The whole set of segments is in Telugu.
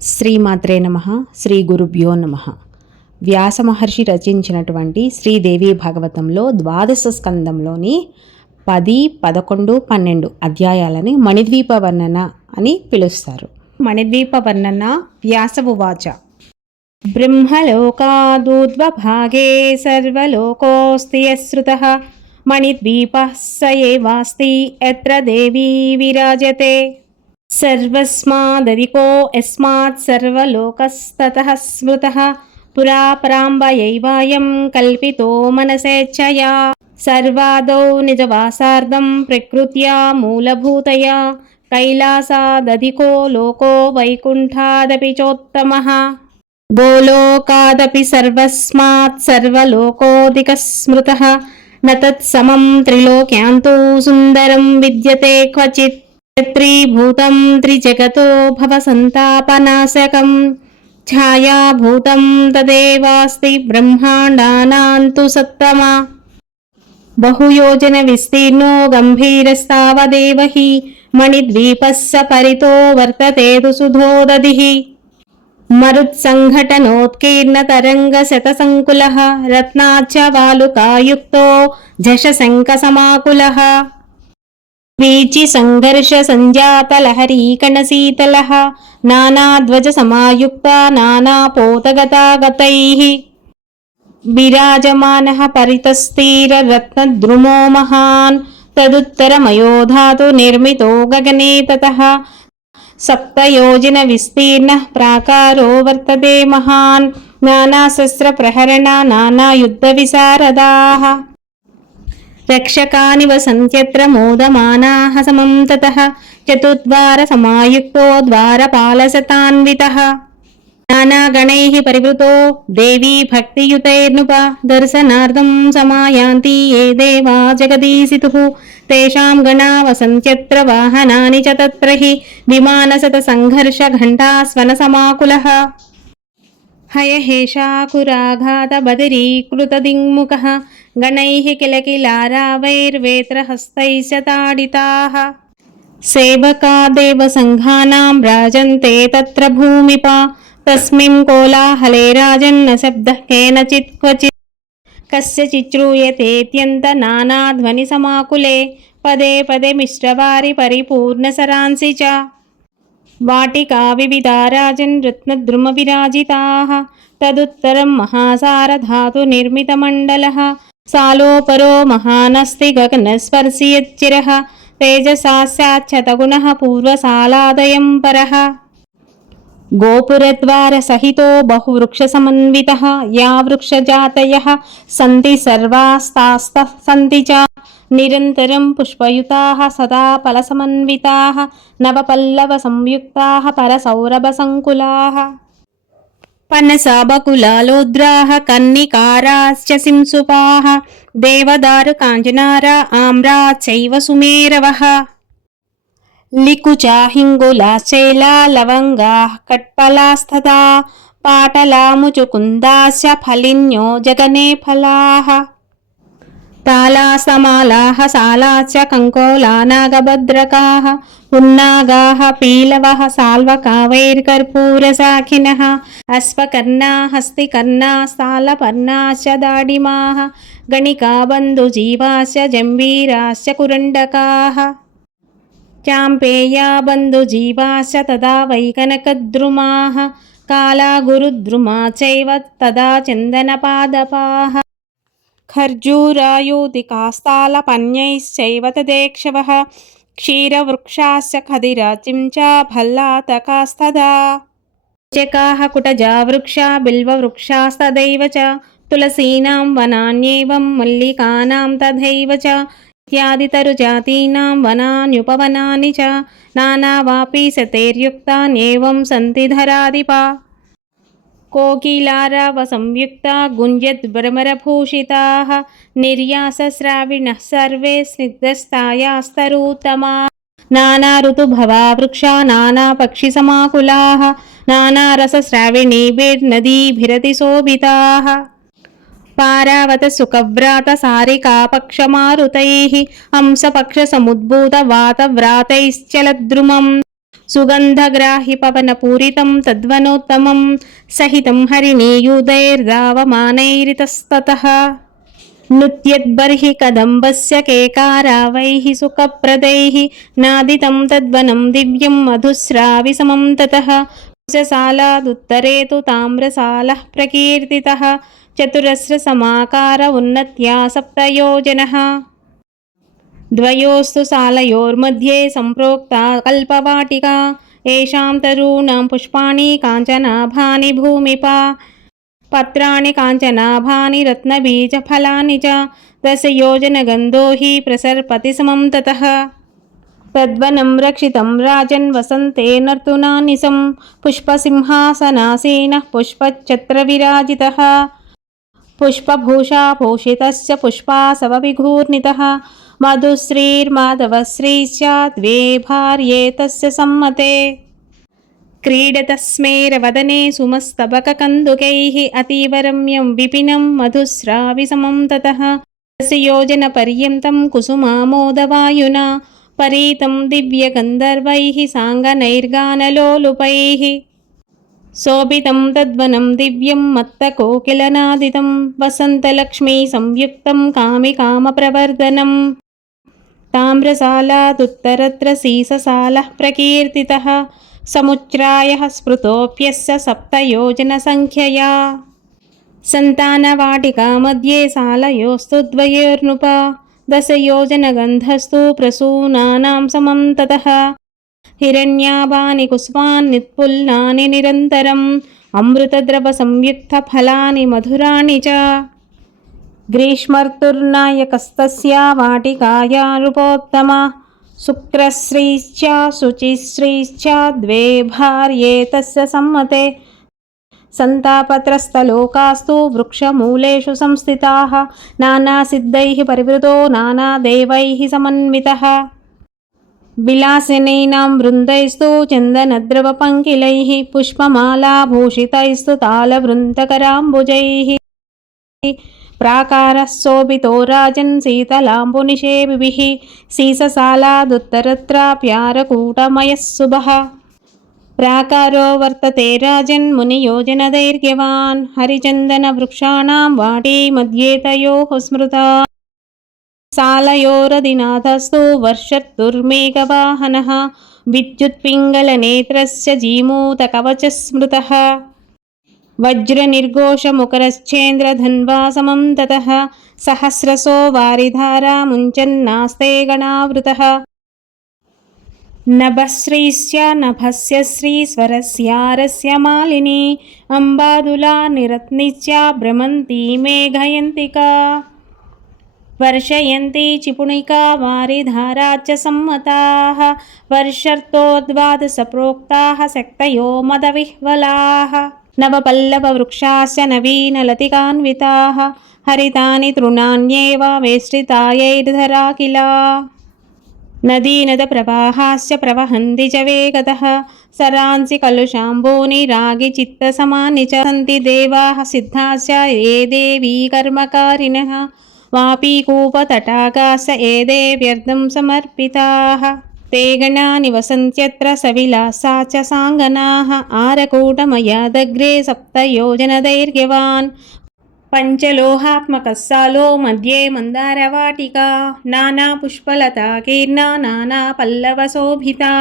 శ్రీమాత్రే నమః. శ్రీ గురుభ్యో నమః. వ్యాస మహర్షి రచించినటువంటి శ్రీదేవి భాగవతంలో ద్వాదశ స్కందంలోని 10, 11, 12 అధ్యాయాలని మణిద్వీప వర్ణన అని పిలుస్తారు. మణిద్వీప వర్ణన వ్యాస ఉవాచ. బ్రహ్మలోకాదూర్ధ్వభాగే సర్వలోకోస్తి యశ్రుతః మణిద్వీపః స ఏవాస్తి యత్ర దేవీ విరాజతే. సర్వస్మాదధికో యస్మాత్ సర్వలోకస్తతః స్మృతః పురా పరాంబయైవాయం కల్పితో మనసేచ్ఛయా సర్వాదౌ నిజవాసార్థం ప్రకృత్యా మూలభూతయా కైలాసాదధికో లోకో వైకుంఠాదపి చోత్తమః గోలోకాదపి సర్వస్మాత్ సర్వలోకోధికः స్మృతః న తత్సమం త్రిలోక్యాంతు సుందరం విద్యతే క్వచిత్. త్రిభూతం త్రిజగతో భవసంతాపనాశకం ఛాయాభూతం తదేవాస్తి బ్రహ్మాండానాంతు సత్తమా. బహుయోజన విస్తీర్ణో గంభీరస్తావదేవ హి మణిద్వీపస్స పరితో వర్తతేతు సుధోదధిః. మరుత్సంఘటనోత్కీర్ణ తరంగ శతసంకులః రత్నాచ్చ వాలుకాయుక్తో జశశంక సమాకులః. వీచి సంఘర్ష సంజాత లహరీకణశీతలః నానాధ్వజ సమాయుక్త నానాపోతగతాగతైః. విరాజమానః పరితస్థీర రత్నద్రుమో మహాన్ తదుత్తరమయోధాతు నిర్మితో గగనే తతః. సప్తయోజన విస్తీర్ణః ప్రాకారో వర్తతే మహాన్ నానాశస్త్ర ప్రహరణ నానాయుద్ధ విశారదాః. రక్షకాని వసంత్యత్ర మోదమానాః సమం తతః చతుర్ద్వార సమాయుక్తో ద్వారపాలశతాన్వితః. నానాగణైః పరివృతో దేవీ భక్తియుతైర్నుప దర్శనార్థం సమాయాంతి ఏ దేవా జగదీశితుః. తేషాం గణా వసంత్యత్ర వాహనాని చ తత్ర హి విమానశత సంఘర్ష ఘంటాస్వన సమాకులః. హయహేషాకురాఘాత బదిరీకృత దిङ्ముఖః గణైః కిలకిలారావైర్వేత్రహస్తైశ్చ తాడితాః. సేవకా దేవసంఘానాం రాజన్తే తత్ర భూమిపా తస్మిన్ కోలాహలే రాజన్న శబ్దః కేనచిత్ క్వచిత్. కస్యచిచ్ఛ్రూయతేత్యంత నానాధ్వని సమాకులే పదే పదే మిశ్రవారి పరిపూర్ణసరాంసి చ. వాటికా వివిధా రాజన్ రత్నద్రుమ విరాజితాః తదుత్తరం మహాసారధాతు నిర్మితమండలః. సాలోపరో మహానస్తి గగనస్పర్శి యచ్చిరః తేజసా స్యాచ్ఛతగుణః పూర్వసాలాదయం పరః. గోపురద్వార సహితో బహువృక్షసమన్వితః యా వృక్షజాతయః సంతి సర్వాస్తాస్తః సంతి చ. నిరంతరం పుష్పయుతాః సదా ఫలసమన్వితాః నవపల్లవ సంయుక్తాః పరసౌరభసంకులాః. పనసాబకులాలోద్రాః కన్నికారాశ్చ సింసుపాః దేవదారు కాంచనారా ఆమ్రాచైవ సుమేరవః. లికుచాహింగులాశ్చైలా లవంగాః కట్పలాస్తథా పాటలా ముచుకుందాశ్చ ఫలిన్యో జగనే ఫలాః. తాళాసమాలాః సాలాశ్చ కంకోలా నాగభద్రకాః పున్నాగాః పీలవః సాల్వకావైర్కర్పూరసాఖినః. అశ్వకర్ణా హస్తికర్ణా స్థాళపర్ణాశ్చ దాడిమాః గణికా బంధుజీవాశ్చ జంబీరాశ్చ కురండకాః. చాంపేయా బంధుజీవాశ్చ తదా వైకనకద్రుమాః కాళా గురుద్రుమా చైవ తదా చందనపాదపాః. ఖర్జూరాయూధికాస్థాళపన్యైశ్చైవ తదేక్షవః క్షీరవృక్షాశ్చ ఖదిరాచిం చ భల్లాతకాస్తథా. చకాః కుటజా వృక్షా బిల్వవృక్షాస్తథైవ చ తులసీనాం వనాన్యేవం మల్లికానాం తథైవ చ ఇత్యాదితరుజాతీనాం వనాన్యుపవనాని చ నానావాపీశతైర్యుక్తాన్యేవం సంతి ధరాధిపా. కోకిలారావ సంయుక్తా గుంజద్భ్రమరభూషితాః నిర్యాసశ్రావిణః సర్వే స్నిగ్ధస్థాయాస్తరూత్తమా. నానా ఋతుభవా వృక్షా నానా పక్షిసమాకులాః నానారసశ్రావిణీభిర్నదీభిరతిశోభితాః. పారావత సుఖవ్రాత సారికాపక్షమారుతైః హంసపక్ష సముద్భూత వాతవ్రాతైశ్చలద్రుమం సుగంధగ్రాహి పవనపూరితం తద్వనోత్తమం సహితం హరిణీయూధైర్దావమానైరితస్తతః నృత్యద్బర్హి కదంబస్య కేకారావైః సుఖప్రदैः నాదితం తద్వనం దివ్యం మధుస్రావిసమం తతః సాలాదుత్తరే తు తామ్రసాలః ప్రకీర్తితः చతురస్ర సమాకార ఉన్నత్యా సప్తయోజనః ద్వయోస్తు సాలయోర్मध्ये సంప్రోక్తా కల్పవాటికా ఏషాం తరూణాం పుష్పాణి కాంచనాభాని భూమిపా పత్రాణి కాంచనాభాని రత్నబీజఫలాని చ దశయోజనగంధో హి ప్రసర్పతి సమం తతః తద్వనం రక్షితం రాజన్ వసంతే నర్తునా నిశం పుష్పసింహాసనాసీనః పుష్పఛత్రవిరాజితः పుష్పభూషాభూషితస్య పుష్పాసవవిఘూర్ణితः మధుశ్రీర్మాధవశ్రీశ్చ ద్వే భార్యే తస్య సమ్మతే క్రీడతస్మేరవదనే సుమస్తబకకందుకైః అతీవ రమ్యం విపినం మధుస్రావిసమం తతః దశయోజనపర్యంతం కుసుమామోదవాయునా పరీతం దివ్యగంధర్వైః సాంగనైర్గానలోలుపైః శోభితం తద్వనం దివ్యం మత్తకోకిలనాదితం వసంతలక్ష్మీ సంయుక్తం కామికామప్రవర్ధనం తామ్రసాలాదుత్తరత్ర సీససాలః ప్రకీర్తితः సముచ్రాయః స్మృతోऽప్యస్య సప్తయోజనసంఖ్యయా సంతానవాటికా మధ్యే సాలయోస్తు ద్వయోర్నృప దశయోజనగంధస్తు ప్రసూనానాం సమం తతః హిరణ్యాభాని కుస్మాన్నిత్పుల్లాని నిరంతరం అమృతద్రవసంయుక్తఫలాని మధురాణి చ గ్రీష్మర్తుర్నాయకస్తస్యా వాటికాయా నృపోత్తమ శుక్రశ్రీశ్చ శుచిశ్రీశ్చ ద్వే భార్యే తస్య సమ్మతే సంతాపత్రస్తలోకాస్తు వృక్షమూలేషు సంస్థితాః నానాసిద్ధైః పరివృతో నానాదేవైః సమన్వితः విలాసినీనాం వృందైస్తు చందనద్రవపంకిలైః పుష్పమాలాభూషితైస్తు తాళవృంతకరాంబుజైః ప్రాకారः శోభితో రాజన్ శీతలాంబునిషేవిభిः సీససాలాదుత్తరత్రాప్యారకూటమయः శుభः ప్రాకారో వర్తతే రాజన్ మునియోజనదైర్ఘ్యవాన్ హరిచందనవృక్షాణాం వాటీ మధ్యే తయోః స్మృతా సాలయోరధినాథస్తు వర్షర్తుర్మేఘవాహనः విద్యుత్పింగళనేత్రస్య జీమూతకవచः స్మృతः వజ్రనిర్ఘోషముఖరశ్చేంద్రధన్వా సమం తతః సహస్రసో వారిధారా ముంచన్నాస్తే గణావృతः నభశ్రీశ్చ నభస్య శ్రీస్వరస్యారస్య మాలిని అంబాదులా నిరత్నిశ్చ భ్రమంతి మేఘయంతికా వర్షయంతి చిపుణికా వారిధారా చ సమ్మతాః వర్షర్తోద్వాదసప్రోక్తాః శక్తయో మదవిహ్వలాః నవపల్లవవృక్షాశ్చ నవీనలతికాన్వితాః హరితాని తృణాన్యేవ వేష్టితాయైర్ధరా కిల నదీనదప్రవాహాశ్చ ప్రవహन्ति च వేగతः సరాంసి కలుషాంబూని రాగి చిత్తసమాని చ సంతి దేవాః సిద్ధాశ్చ ఏ దేవీ కర్మకారిణः వాపీకూపతటాకాశ్చ ఏ దేవ్యర్థం సమర్పితాః ते गणा निवसन्त्यत्र सविलासा च साङ्गनाः आरकूटमयादग्रे सप्तयोजनदैर्घ्यवान् पञ्चलोहात्मकः सालो मध्ये मन्दारवाटिका नानापुष्पलताकीर्णा नानापल्लवशोभिता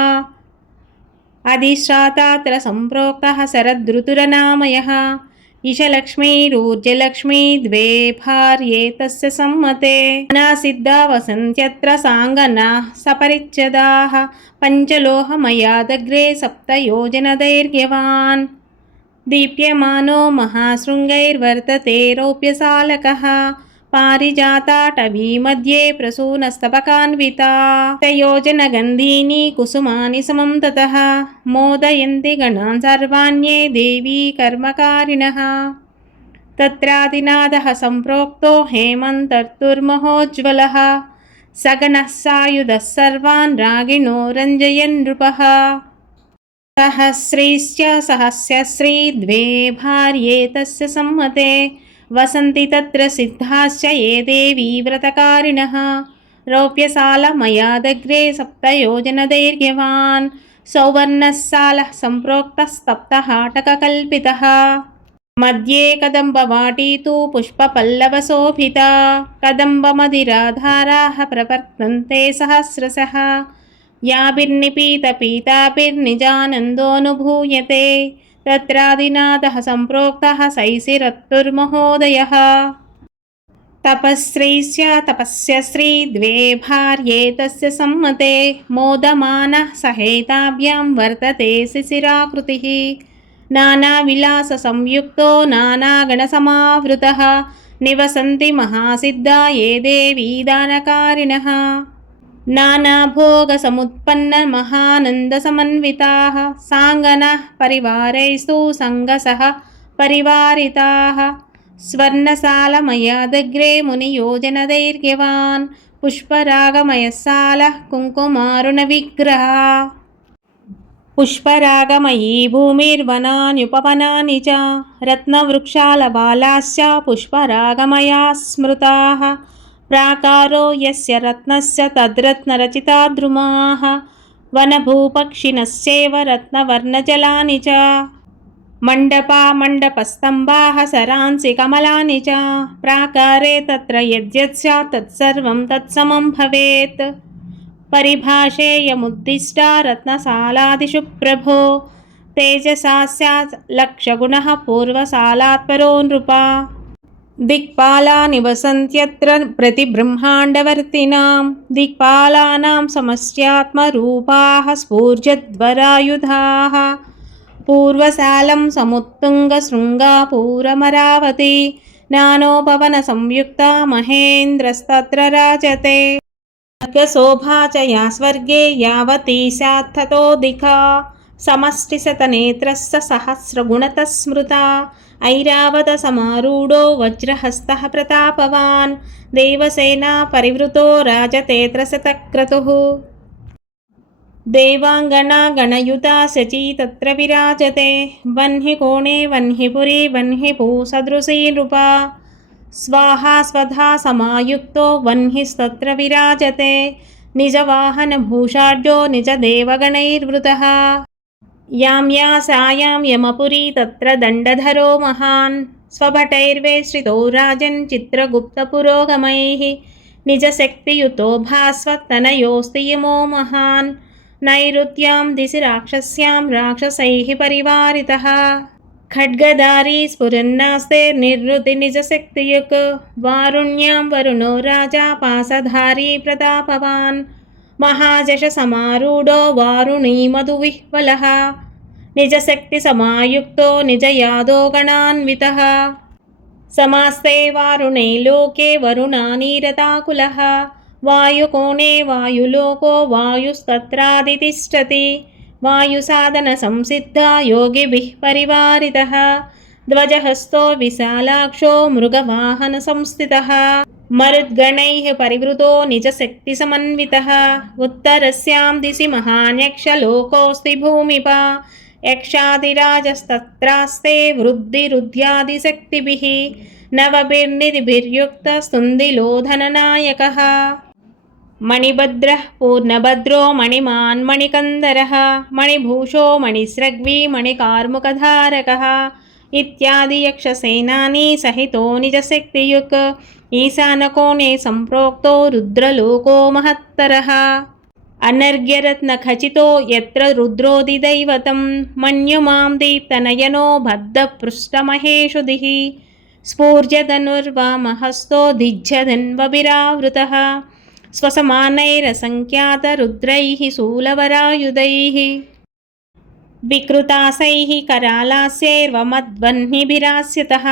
अधिश्रातात्र सम्प्रोक्तः शरदृतुरनामयः ईशलक्ष्मीरूर्जलक्ष्मी द्वे भार्ये तस्य सम्मते नासिद्धा वसन्त्यत्र साङ्गनाः सपरिच्छदाः पञ्चलोहमयादग्रे सप्तयोजनदैर्घ्यवान् दीप्यमानो महाशृङ्गैर्वर्तते रौप्यसालकः पारिजाताटवी मध्ये प्रसूनस्तबकान्विता योजनगन्धीनि कुसुमानि समं ततः मोदयन्ति गणान् सर्वाण्ये देवी कर्मकारिणः तत्रादिनादः सम्प्रोक्तो हेमन्तर्तुर्महोज्ज्वलः सगणः सायुधः सर्वान् रागिणो रञ्जयन् नृपः सहस्रीश्च सहस्रश्री द्वे भार्ये तस्य सम्मते वसन्ति तत्र सिद्धाश्च ये देवी व्रतकारिणः रौप्यसालमयादग्रे सप्तयोजनदैर्घ्यवान् सौवर्णः सालः सम्प्रोक्तस्तप्तहाटककल्पितः मध्ये कदम्बवाटी तु पुष्पपल्लवशोभिता कदम्बमदिराधाराः प्रवर्तन्ते सहस्रशः याभिर्निपीतपीताभिर्निजानन्दोऽनुभूयते तत्रादिनाथः सम्प्रोक्तः सैसिरत्तुर्महोदयः तपस्य श्री द्वे भार्ये तस्य सम्मते मोदमानः सहेताभ्यां वर्तते शिशिराकृतिः नानाविलाससंयुक्तो नानागणसमावृतः निवसन्ति महासिद्धा ये देवी दानकारिणः नानाभोगसमुत्पन्नमहानन्दसमन्विताः साङ्गनाः परिवारैस्तु सङ्गसः परिवारिताः स्वर्णसालमयादग्रे मुनियोजनदैर्घ्यवान् पुष्परागमयः सालः कुङ्कुमारुणविग्रहः पुष्परागमयी भूमिर्वनान्युपवनानि च रत्नवृक्षालबालाश्च पुष्परागमया स्मृताः प्राकारो यस्य रत्नस्य तद्रत्नरचिता द्रुमाः वनभूपक्षिणश्चैव रत्नवर्णजलानि च मण्डपस्तम्भाः सरांसि कमलानि च प्राकारे तत्र यद्यत् स्यात् तत्सर्वं तत्समं भवेत् परिभाषेयमुद्दिष्टा रत्नसालादिषु प्रभो तेजसा स्यात् लक्षगुणः पूर्वसालात् परो नृपा दिक्पाला निवसन्त्यत्र प्रतिब्रह्माण्डवर्तिनां दिक्पालानां समस्यात्मरूपाः स्फूर्जद्वरायुधाः पूर्वसालं समुत्तुङ्गशृङ्गापूरमरावती नानोपवनसंयुक्ता महेन्द्रस्तत्र राजते स्वर्गशोभा च या स्वर्गे यावती स्यात्ततोऽधिका समष्टिशतनेत्रस्य सहस्रगुणतः स्मृता ऐरावतसमारूढो वज्रहस्तः प्रतापवान् देवसेना परिवृतो राजतेऽत्रशतक्रतुः देवाङ्गना गणयुता शची तत्र विराजते वह्निकोणे वह्निपुरी वह्निभूसदृशी नृपा स्वाहा स्वधा समायुक्तो वह्निस्तत्र विराजते निजवाहनभूषाढ्यो निजदेवगणैर्वृतः यां या सायां यमपुरी तत्र दण्डधरो महान् स्वभटैर्वेश्रितो राजन् चित्रगुप्तपुरोगमैः निजशक्तियुतो भास्वत्तनयोऽस्ति यमो महान् नैऋत्यां दिशि राक्षस्यां राक्षसैः परिवारितः खड्गधारी स्फुरन्नास्ते निर्वृति निजशक्तियुक् वारुण्यां वरुणो राजा पाशधारी प्रतापवान् महाजशसमारूढो वारुणी मधुविह्वलः निजशक्तिसमायुक्तो निजयादो गणान्वितः समास्ते वारुणे लोके वरुणानीरताकुलः वायुकोणे वायुलोको वायुस्तत्रादितिष्ठति वायुसाधनसंसिद्धा योगिभिः परिवारितः ध्वजहस्तो विशालाक्षो मृगवाहनसंस्थितः मरुद्गणैः परिवृतो निजशक्तिसमन्वितः उत्तरस्यां दिशि महान् यक्षलोकोऽस्ति भूमिपा यक्षादिराजस्तत्रास्ते वृद्धिरुद्यादिशक्तिभिः नवभिर्निधिभिर्युक्तस्तुन्दिलोधननायकः मणिभद्रः पूर्णभद्रो मणिमान् मणिकन्धरः मणिभूषो मणिस्रग्वी मणिकार्मुकधारकः इत्यादि यक्षसेनानी सहितो निजशक्तियुक् ईशानकोणे सम्प्रोक्तो रुद्रलोको महत्तरः अनर्घ्यरत्नखचितो यत्र रुद्रोदिदैवतं मन्युमां दीप्तनयनो बद्धपृष्ठमहेषुधिः स्फूर्जधनुर्वामहस्तो दिज्जधन्वभिरावृतः स्वसमानैरसङ्ख्यातरुद्रैः शूलवरायुधैः विकृतासैः करालास्यैर्वमद्वह्निभिरास्यतः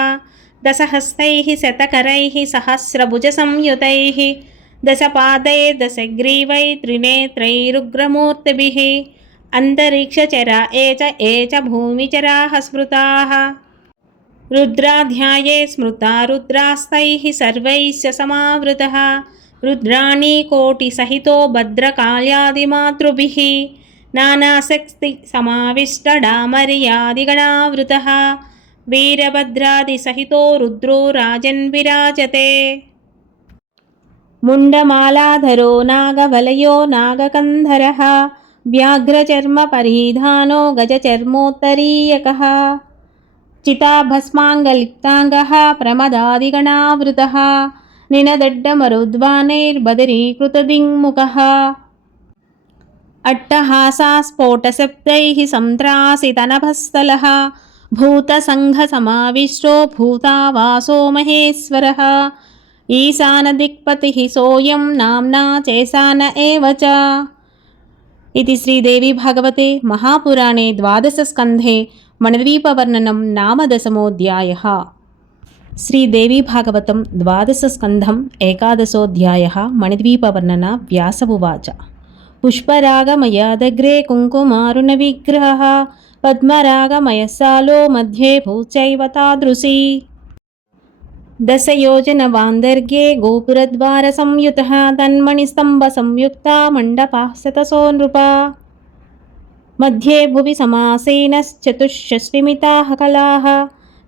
दशहस्तैः शतकरैः सहस्रभुजसंयुतैः दशपादैर्दशग्रीवै त्रिनेत्रैरुग्रमूर्तिभिः अन्तरिक्षचरा ये च भूमिचराः स्मृताः रुद्राध्याये स्मृता रुद्रास्तैः सर्वैश्च समावृतः रुद्राणी कोटिसहितो भद्रकाल्यादिमातृभिः नानाशक्तिसमाविष्टडामर्यादिगणावृतः वीरभद्रादिसहितो रुद्रो राजन् विराजते मुण्डमालाधरो नागवलयो नागकन्धरः व्याघ्रचर्मपरिधानो गजचर्मोत्तरीयकः चिताभस्माङ्गलिप्ताङ्गः प्रमदादिगणावृतः निनदड्डमरुद्वानैर्बदरीकृतदिङ्मुखः अट्टहासास्फोटशब्दैः सन्त्रासितनभस्थलः भूतसङ्घसमाविष्टो भूतावासो महेश्वरः ईशानदिक्पतिः सोऽयं नाम्ना चैशान एव च। इति श्रीदेवी भागवते महापुराणे द्वादशस्कन्धे मणिद्वीपवर्णनं नाम दशमोऽध्यायः। श्रीदेवी भागवतं द्वादशस्कन्धम् एकादशोऽध्यायः। मणिद्वीपवर्णन व्यास उवाच। पुष्परागमयादग्रे कुङ्कुमारुणविग्रहः पद्मरागमयसालो मध्ये भूचैव तादृशी दशयोजनवान्दर्गे गोपुरद्वारसंयुतः तन्मणिस्तम्भसंयुक्ता मण्डपः शतशो नृपा मध्ये भुवि समासेनश्चतुष्षष्टिमिताः कलाः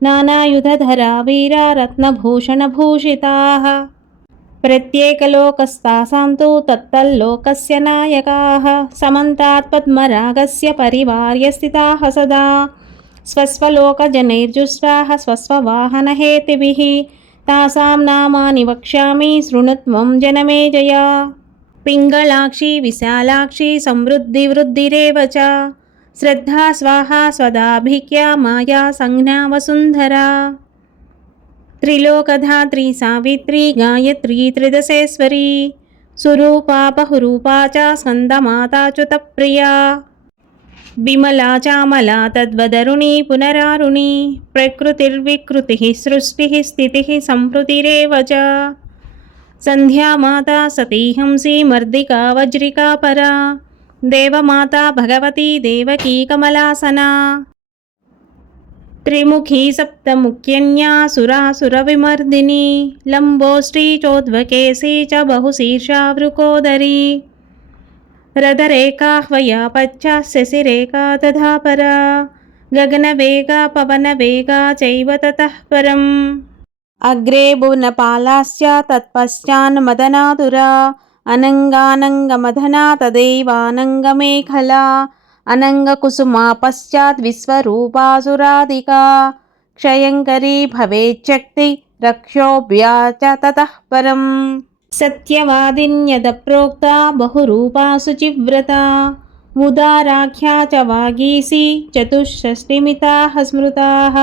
नानायुधधरा वीरा रत्नभूषणभूषिताः प्रत्येकलोकस्तासां तु तत्तल्लोकस्य नायकाः समन्तात् पद्मरागस्य परिवार्य स्थिताः सदा स्वस्वलोकजनैर्जुष्टाः स्वस्ववाहनहेतिभिः तासां नामानि वक्ष्यामि शृणुत्वं जनमेजय। पिङ्गलाक्षी विशालाक्षी समृद्धिवृद्धिरेव च श्रद्धा स्वाहा स्वदाभिक्या माया संज्ञा वसुन्धरा त्रिलोकधात्री सावित्री गायत्री त्रिदशेश्वरी सुरूपा बहुरूपा च स्कन्दमाता च्युतप्रिया विमला चामला तद्वदरुणी पुनरारुणी प्रकृतिर्विकृतिः सृष्टिः स्थितिः संहृतिरेव च संध्या माता सती हंसी मर्दिका वज्रिका परा देवमाता भगवती देवकी कमलासना त्रिमुखी सप्तमुख्यन्या सुरासुरविमर्दिनी लम्बोष्ठी चोद्वकेशी च बहुशीर्षा वृकोदरी रथरेखाह्वया पश्चात् शशिरेखा तथा परा गगनवेगा पवनवेगा चैव ततः परम् अग्रे भुवनपालाश्च तत्पश्चान्मदनातुरा अनङ्गानङ्गमदना तदैवानङ्गमेखला अनङ्गकुसुमा पश्चात् विश्वरूपासुरादिका क्षयङ्करी भवेच्छक्ति रक्षोभ्या च ततः परम् सत्यवादिन्यदप्रोक्ता बहुरूपा शुचिव्रता उदाराख्या च वागीशी चतुष्षष्टिमिताः स्मृताः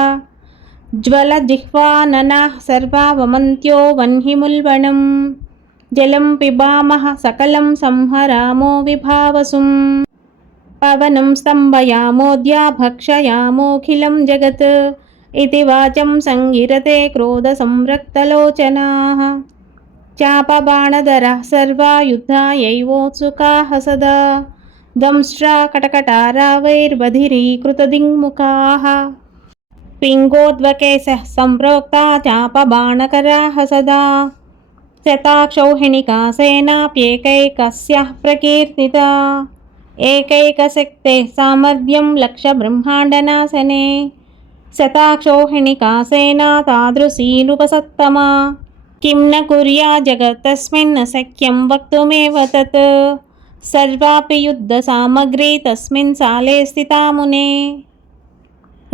ज्वलजिह्वाननाः सर्वा वमन्त्यो वह्निमुल्बणं जलं पिबामः सकलं संहरामो विभावसुम् पवनं स्तम्भयामोऽद्या भक्षयामोऽखिलं जगत् इति वाचं सङ्गिरते क्रोधसंरक्तलोचनाः चापबाणधराः सर्वा युद्धायैवोत्सुकाः सदा दंष्ट्रा कटकटारावैर्बधिरीकृतदिङ्मुखाः पिङ्गोद्वकेशः सम्प्रोक्ता चापबाणकराः सदा शताक्षौहिणिका सेनाप्येकैकस्याः प्रकीर्तिता एकैकशक्तेः सामर्थ्यं लक्षब्रह्माण्डनाशने शताक्षौहिणिका सेना तादृशी नृपसत्तमा किं न कुर्या जगतस्मिन् शक्यं वक्तुमेव तत् सर्वापि युद्धसामग्री तस्मिन् साले स्थिता मुने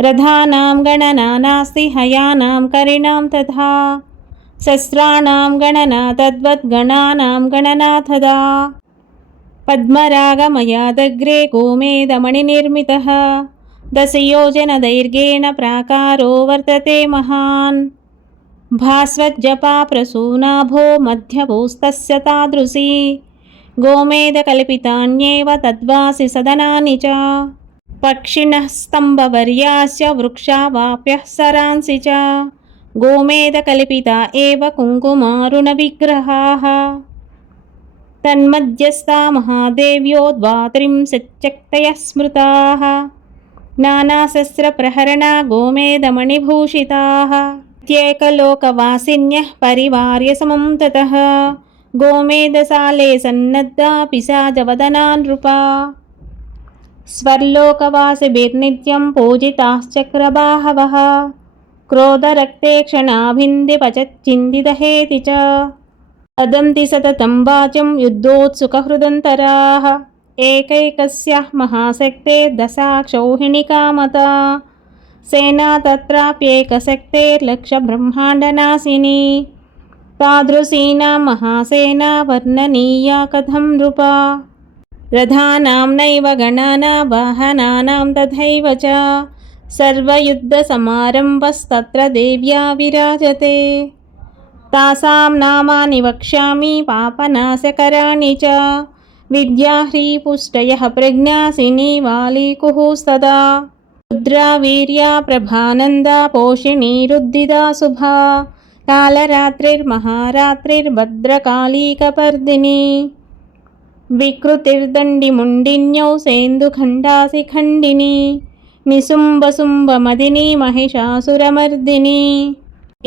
रथानां गणना नास्ति हयानां करिणां तथा शस्त्राणां गणना तद्वत् गणानां गणना तदा पद्मरागमयादग्रे गोमेदमणिनिर्मितः दशयोजनदैर्घ्येण प्राकारो वर्तते महान् भास्वज्जपा प्रसूनाभो मध्यभूस्तस्य तादृशी गोमेदकल्पितान्येव तद्वासि सदनानि च पक्षिणः स्तम्भवर्याश्च वृक्षावाप्यः सरांसि च गोमेदकल्पिता एव कुङ्कुमारुणविग्रहाः तन्मध्यस्था महादेव्यो द्वात्रिंशच्चक्तयः स्मृताः नानाशस्त्रप्रहरणा गोमेदमणिभूषिताः इत्येकलोकवासिन्यः परिवार्य समं ततः गोमेदसाले सन्नद्धा पिशाचवदना नृपा स्वर्लोकवासिभिर्नित्यं पूजिताश्चक्रबाहवः क्रोधरक्ते क्षणाभिन्दिपचच्चिन्तितहेति च अदन्ति सततं वाचं युद्धोत्सुकहृदन्तराः एकैकस्याः महाशक्ते दशाक्षौहिणीकामता सेना तत्राप्येकशक्तेर्लक्षब्रह्माण्डनाशिनी तादृशीनां महासेना वर्णनीया कथं नृपा रथानां नैव गणानां वाहनानां तथैव च सर्वयुद्धसमारम्भस्तत्र देव्या विराजते तासां नामानि वक्ष्यामि पापनाशकराणि च विद्या ह्रीपुष्टयः प्रज्ञासिनी वालीकुहुस्तदा रुद्रा वीर्या प्रभानन्दा पोषिणी रुद्धिदा शुभा कालरात्रिर्महारात्रिर्भद्रकालीकपर्दिनी विकृतिर्दण्डिमुण्डिन्यौ सेन्दुखण्डासिखण्डिनी निशुम्भशुम्भमदिनी महिषासुरमर्दिनी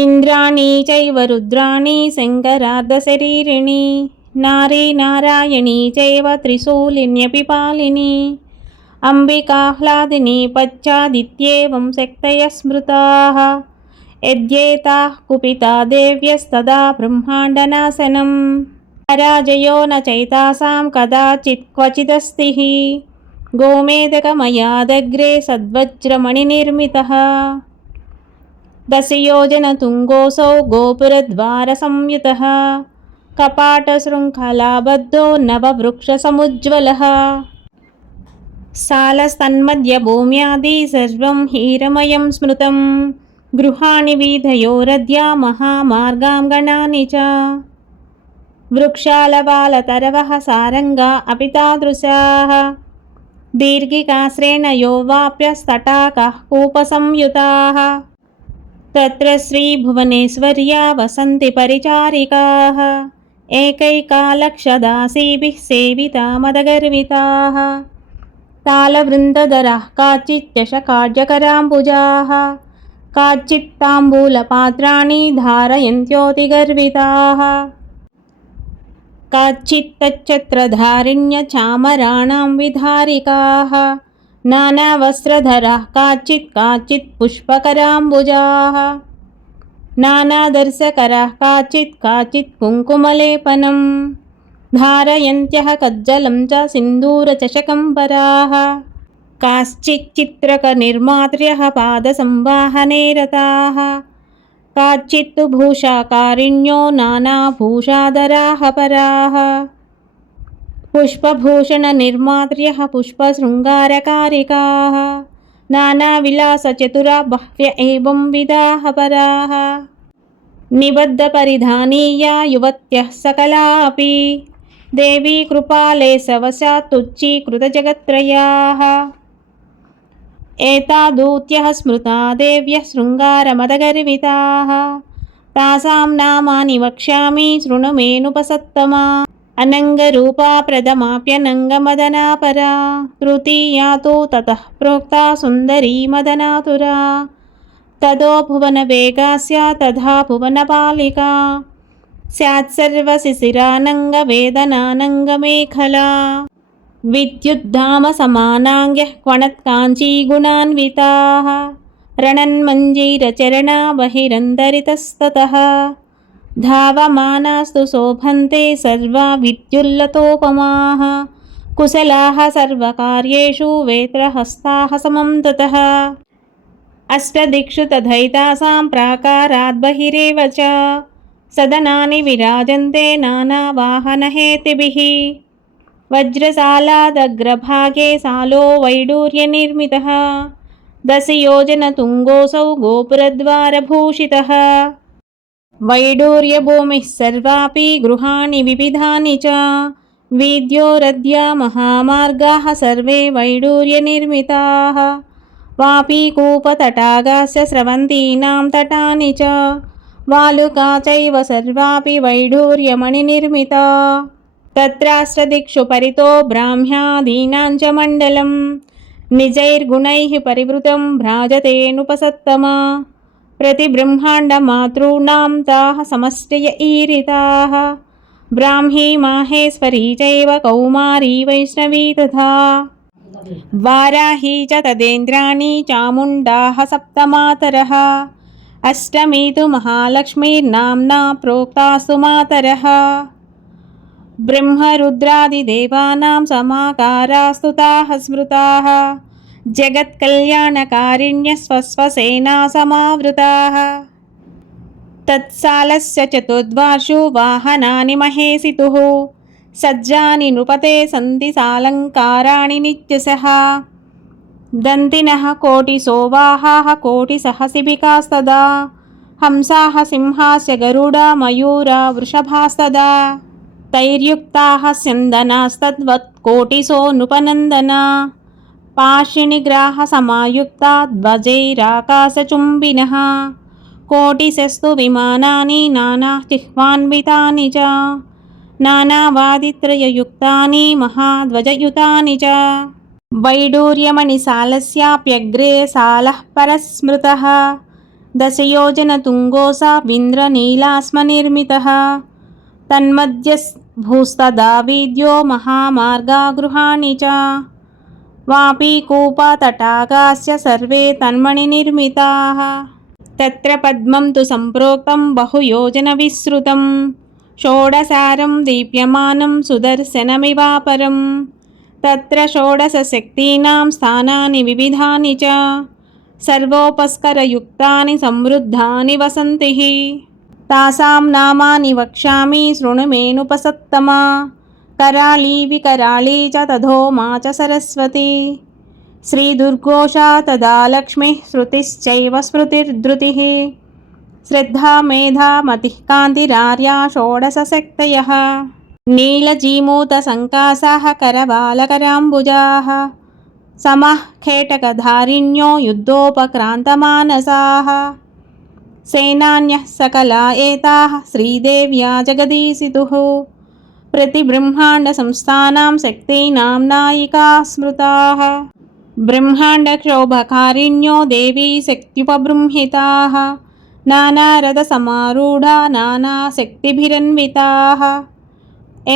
इंद्राणी चैव रुद्राणी शङ्करार्धशरीरिणी नारी नारायणी चैव त्रिशूलिन्यपि पालिनी अम्बिकाह्लादिनी पश्चादित्येवं शक्तयः स्मृताः यद्येताः कुपिता देव्यस्तदा ब्रह्माण्डनाशनं पराजयो न चैतासां कदाचित् क्वचिदस्ति हि गोमेदकमयादग्रे सद्वज्रमणिनिर्मितः दशयोजनतुङ्गोऽसौ गोपुरद्वारसंयुतः कपाटशृङ्खलाबद्धो नववृक्षसमुज्ज्वलः सालस्तन्मध्यभूम्यादि सर्वं हीरमयं स्मृतं गृहाणि वीथयोरद्या महामार्गाङ्गणानि च वृक्षालबालतरवः सारङ्गा अपि तादृशाः दीर्घिकाश्रेणयो वाप्यस्तटाकाः कूपसंयुताः तत्र श्रीभुवनेश्वर्या वसन्ति परिचारिकाः एकैका लक्षदासीभिः सेविता मदगर्विताः तालवृन्दधराः काचित् चषकाढ्यकराम्बुजाः काचित् ताम्बूलपात्राणि धारयन्त्योऽतिगर्विताः काचित् तच्छत्रधारिण्यचामराणां विधारिकाः नानावस्त्रधराः काचित् पुष्पकराम्बुजाः नानादर्शकराः काचित् कुङ्कुमलेपनं धारयन्त्यः कज्जलं च सिन्दूरचषकं पराः काश्चित् चित्रकनिर्मात्र्यः पादसंवाहने रताः काचित् भूषाकारिण्यो नानाभूषाधराः पराः पुष्पभूषणनिर्मात्र्यः पुष्पशृङ्गारकारिकाः नानाविलासचतुरा बह्व्य एवं विधाः पराः निबद्धपरिधानीया युवत्यः सकलापि देवी कृपाले सवशात् तुच्छीकृतजगत्त्रयाः एतादूत्यः स्मृता देव्यः शृङ्गारमदगर्विताः तासां नामानि वक्ष्यामि शृणु मेऽनुपसत्तमा अनङ्गरूपा प्रथमाप्यनङ्गमदनापरा तृतीया तु ततः प्रोक्ता सुन्दरी मदनातुरा ततो भुवनवेगास्या तथा भुवनपालिका स्यात् सर्वशिशिरानङ्गवेदनानङ्गमेखला विद्युद्धामसमानाङ्ग्यः क्वणत्काञ्चीगुणान्विताः रणन्मञ्जीरचरणा बहिरन्तरितस्ततः धावमानास्तु शोभन्ते सर्वा विद्युल्लतोपमाः कुशलाः सर्वकार्येषु वेत्रहस्ताः समं ततः अष्टदिक्षु तथैतासां प्राकारात् बहिरेव च सदनानि विराजन्ते नानावाहनहेतिभिः वज्रसालादग्रभागे सालो वैडूर्यनिर्मितः दशयोजनतुङ्गोऽसौ गोपुरद्वारभूषितः वैडूर्यभूमिः सर्वापि गृहाणि विविधानि च वीद्योरद्या महामार्गाः सर्वे वैडूर्यनिर्मिताः वापीकूपतटागास्य स्रवन्तीनां तटानि च वालुका चैव सर्वापि वैडूर्यमणिनिर्मिता तत्राष्टदिक्षु परितो ब्राह्म्यादीनां च मण्डलं निजैर्गुणैः परिवृतं भ्राजतेऽनुपसत्तमा प्रतिब्रह्माण्डमातॄणां ताः समष्टय ईरिताः ब्राह्मी माहेश्वरी चैव कौमारी वैष्णवी तथा वाराही च तदेन्द्राणी चामुण्डाः सप्तमातरः अष्टमी तु महालक्ष्मीर्नाम्ना प्रोक्तासु मातरः ब्रह्मरुद्रादिदेवानां समाकारास्तुताः स्मृताः जगत्कल्याणकारिण्यस्वस्वसेना समावृताः तत्सालस्य चतुर्द्वार्षु वाहनानि महेशितुः सज्जानि नृपते सन्ति सालङ्काराणि नित्यशः दन्तिनः कोटिसो वाहाः कोटिसहस्रिभिकास्तदा हंसाः सिंहास्य गरुडा मयूरा वृषभास्तदा तैर्युक्ताः स्यन्दनास्तद्वत् कोटिसो नृपनन्दना पाशिनिग्राहसमायुक्ता ध्वजैराकाशचुम्बिनः कोटिशस्तु विमानानि नानाचिह्वान्वितानि च नानावादित्रययुक्तानि महाध्वजयुतानि च वैडूर्यमणिसालस्याप्यग्रे सालः परस्मृतः दशयोजनतुङ्गोऽसाविन्द्रनीलास्मनिर्मितः तन्मध्यभूस्तदा वीद्यो महामार्गागृहाणि च वापीकूपतटागास्य सर्वे तन्मणिनिर्मिताः तत्र पद्मं तु सम्प्रोक्तं बहुयोजनविस्तृतं षोडशारं दीप्यमानं सुदर्शनमिवापरं तत्र षोडशशक्तीनां स्थानानि विविधानि च सर्वोपस्करयुक्तानि समृद्धानि वसन्तिः तासां नामानि वक्ष्यामि शृणु मेऽनुपसत्तमा कराळी विकराळी च तथोमा च सरस्वती श्रीदुर्गोषा तदा लक्ष्मीः श्रुतिश्चैव स्मृतिर्धृतिः श्रद्धा मेधा मतिः कान्तिरार्या षोडशशक्तयः नीलजीमूतसङ्कासाः करवालकराम्बुजाः समः खेटकधारिण्यो युद्धोपक्रान्तमानसाः सेनान्यः सकला एताः श्रीदेव्या जगदीशितुः प्रतिब्रह्माण्डसंस्थानां शक्तीनां नायिका स्मृताः ब्रह्माण्डक्षोभकारिण्यो देवी शक्त्युपबृंहिताः नानारथसमारूढा नानाशक्तिभिरन्विताः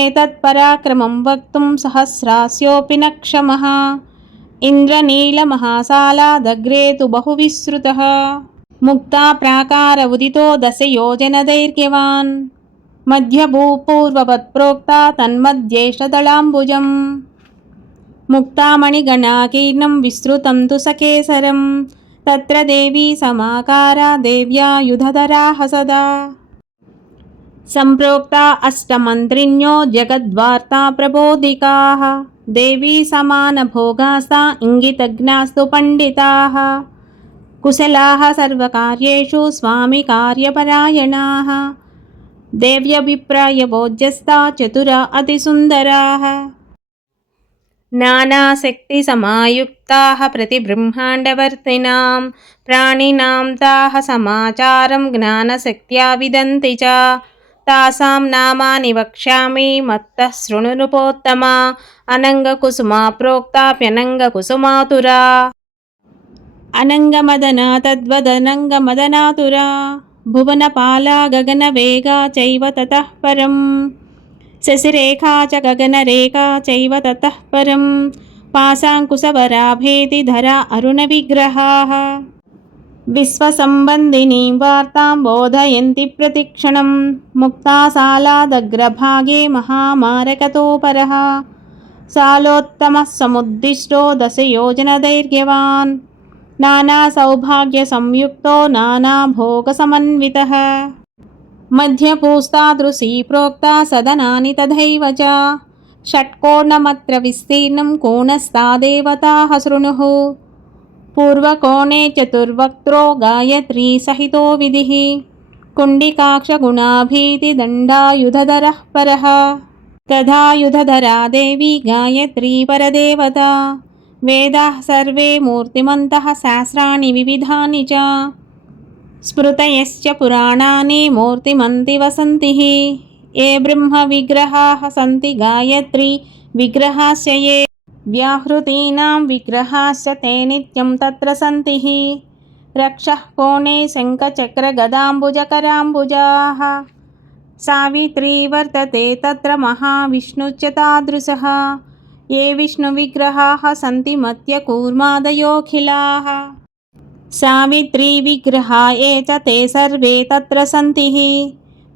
एतत्पराक्रमं वक्तुं सहस्रास्योऽपि न क्षमः इन्द्रनीलमहासालादग्रे तु बहुविस्तृतः मुक्ता प्राकार उदितो दशयोजनदैर्घ्यवान् मध्यभूपूर्ववत्प्रोक्ता तन्मध्येष्टदलाम्बुजम् मुक्तामणिगणाकीर्णं विस्तृतं तु सकेसरं तत्र देवी समाकारा देव्यायुधधराः सदा सम्प्रोक्ता अष्टमन्त्रिण्यो जगद्वार्ता प्रबोधिकाः देवी समानभोगास्ता इङ्गितज्ञास्तु पण्डिताः कुशलाः सर्वकार्येषु स्वामिकार्यपरायणाः देव्यभिप्रायभोज्यस्ता चतुरा अतिसुन्दराः नानाशक्तिसमायुक्ताः प्रतिब्रह्माण्डवर्तिनां प्राणिनां ताः समाचारं ज्ञानशक्त्या विदन्ति च तासां नामानि वक्ष्यामि मत्तः शृणु नृपोत्तमा अनङ्गकुसुमा प्रोक्ताप्यनङ्गकुसुमातुरा अनङ्गमदना तद्वदनङ्गमदनातुरा भुवनपाला गगनवेगा चैव ततः परं शशिरेखा च गगनरेखा चैव ततः परं पाशाङ्कुशवराभेति धरा अरुणविग्रहाः विश्वसम्बन्धिनीं वार्तां बोधयन्ति प्रतिक्षणं मुक्तासालादग्रभागे महामारकतोपरः सालोत्तमः समुद्दिष्टो दशयोजनदैर्घ्यवान् नानासौभाग्यसंयुक्तो नानाभोगसमन्वितः मध्यपूस्तादृशी प्रोक्ता सदनानि तथैव च षट्कोणमत्र विस्तीर्णं कोणस्था देवताः शृणुः पूर्वकोणे चतुर्वक्त्रो गायत्री सहितो विधिः कुण्डिकाक्षगुणाभीतिदण्डायुधधरः परः तथायुधधरा देवी गायत्री परदेवता वेदाः सर्वे मूर्तिमन्तः सहस्राणि विविधानि च स्मृतयश्च पुराणानि मूर्तिमन्ति वसन्तिः ये ब्रह्मविग्रहाः सन्ति गायत्री विग्रहास्य ये व्याहृतीनां विग्रहास्य ते नित्यं तत्र सन्तिः रक्षः कोणे शङ्खचक्रगदाम्बुजकराम्बुजाः सावित्री वर्तते तत्र महाविष्णुश्च तादृशः ये विष्णुविग्रहाः सन्ति मत्यकूर्मादयोऽखिलाः सावित्री विग्रहा ये च ते सर्वे तत्र सन्तिः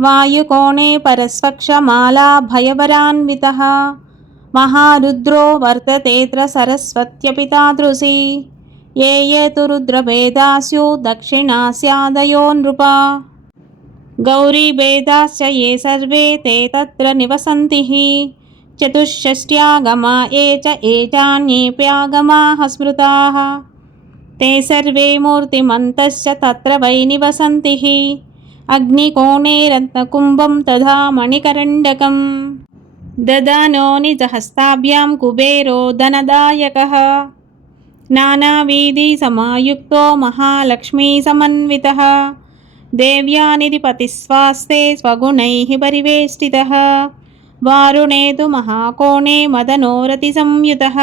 वायुकोणे परस्वक्षमालाभयवरान्वितः महारुद्रो वर्ततेऽत्र सरस्वत्यपि तादृशी ये ये तु रुद्रभेदास्यो दक्षिणास्यादयो नृपा गौरीभेदाश्च ये सर्वे ते तत्र निवसन्ति हि चतुष्षष्ट्यागमा ये च एतान्येऽप्यागमाः स्मृताः ते सर्वे मूर्तिमन्तश्च तत्र वै निवसन्ति हि अग्निकोणे रत्नकुम्भं तथा मणिकरण्डकं ददानो निजहस्ताभ्यां कुबेरो धनदायकः नानावीधिसमायुक्तो महालक्ष्मीसमन्वितः देव्यानिधिपतिस्वास्ते स्वगुणैः परिवेष्टितः वारुणे तु महाकोणे मदनोरतिसंयुतः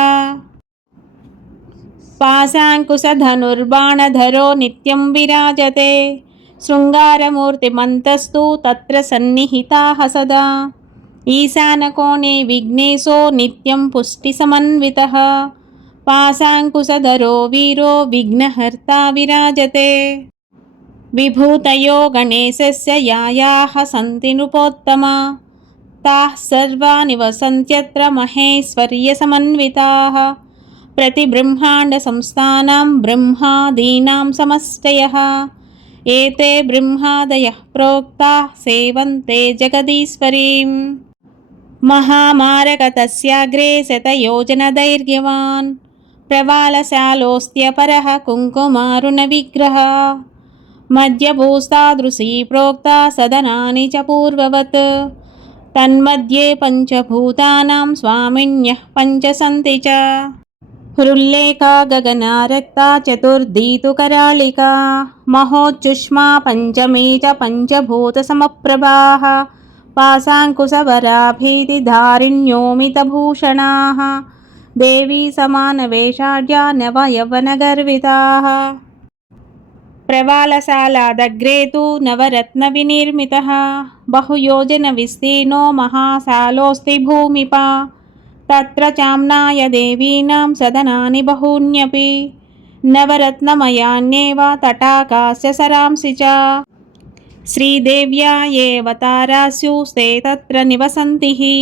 पाशाङ्कुशधनुर्बाणधरो नित्यं विराजते शृङ्गारमूर्तिमन्तस्तु तत्र सन्निहिताः सदा ईशानकोणे विघ्नेशो नित्यं पुष्टिसमन्वितः पाशाङ्कुशधरो वीरो विघ्नहर्ता विराजते विभूतयो गणेशस्य यायाः सन्ति नृपोत्तमा ताः सर्वा निवसन्त्यत्र महेश्वर्यसमन्विताः प्रतिब्रह्माण्डसंस्थानां ब्रह्मादीनां समष्टयः एते ब्रह्मादयः प्रोक्ताः सेवन्ते जगदीश्वरीम् महामारकतस्याग्रे शतयोजनदैर्घ्यवान् प्रवालशालोऽस्त्यपरः कुङ्कुमारुणविग्रहः मध्यभूस्तादृशी प्रोक्ता सदनानि च पूर्ववत् तन्मध्ये पञ्चभूतानां स्वामिन्यः पञ्च सन्ति च हृल्लेखा गगनारक्ता चतुर्थी तु कराळिका महोच्चुष्मा पञ्चमी च पञ्चभूतसमप्रभाः पाशाङ्कुशवराभीतिधारिण्योमितभूषणाः देवी समानवेषाढ्या नवयवनगर्विताः प्रवालशालादग्रे तु नवरत्नविनिर्मितः बहुयोजनविस्तीर्णो महाशालोऽस्ति भूमिपा तत्र चाम्नाय देवीनां सदनानि बहून्यपि नवरत्नमयान्येव तटाकास्य सरांसि च श्रीदेव्या ये अवतारास्युस्ते तत्र निवसन्ति हि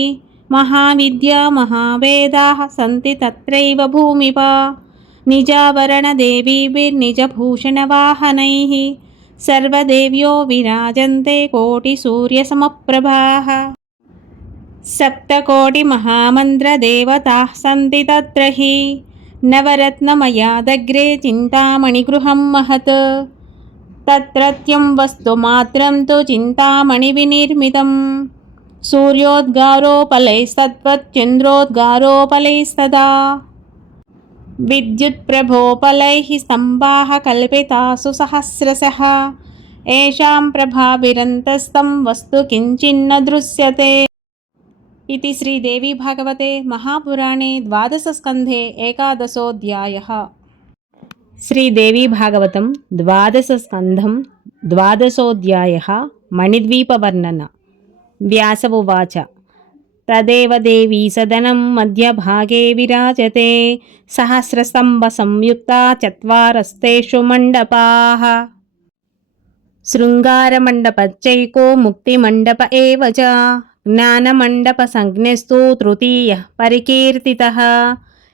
महाविद्या महावेदाः सन्ति तत्रैव भूमिपा निजाभरणदेवीभिर्निजभूषणवाहनैः सर्वदेव्यो विराजन्ते कोटिसूर्यसमप्रभाः सप्तकोटिमहामन्त्रदेवताः सन्ति तत्र हि नवरत्नमयादग्रे चिन्तामणिगृहं महत् तत्रत्यं वस्तुमात्रं तु चिन्तामणिविनिर्मितं सूर्योद्गारोपलैस्तद्वच्चन्द्रोद्गारोपलैस्तदा विद्युत्प्रभोपलैः स्तम्भाः कल्पितासु सहस्रशः येषां प्रभाभिरन्तस्तं वस्तु किञ्चिन्न दृश्यते इति श्रीदेवी भागवते महापुराणे द्वादशस्कन्धे एकादशोऽध्यायः श्रीदेवी भागवतं द्वादशस्कन्धं द्वादशोऽध्यायः मणिद्वीपवर्णन व्यास उवाच तदेव देवी सदनं मध्यभागे विराजते सहस्रस्तम्भसंयुक्ता चत्वारस्तेषु मण्डपाः शृङ्गारमण्डपच्चैको मुक्तिमण्डप एव च ज्ञानमण्डपसंज्ञस्तु तृतीयः परिकीर्तितः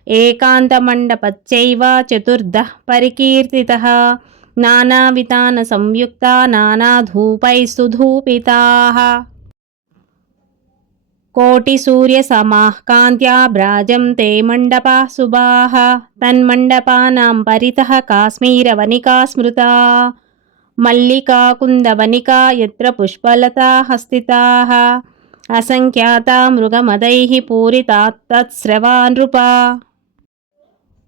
एकान्तमण्डपच्चैव चतुर्थः परिकीर्तितः नानावितानसंयुक्ता नानाधूपैस्तु धूपिताः कोटिसूर्यसमाः कान्त्या भ्राजन्ते मण्डपाः शुभाः तन्मण्डपानां परितः काश्मीरवनिका स्मृता मल्लिका कुन्दवनिका यत्र पुष्पलताः स्थिताः असङ्ख्याता मृगमदैः पूरिता तत्स्रवा नृपा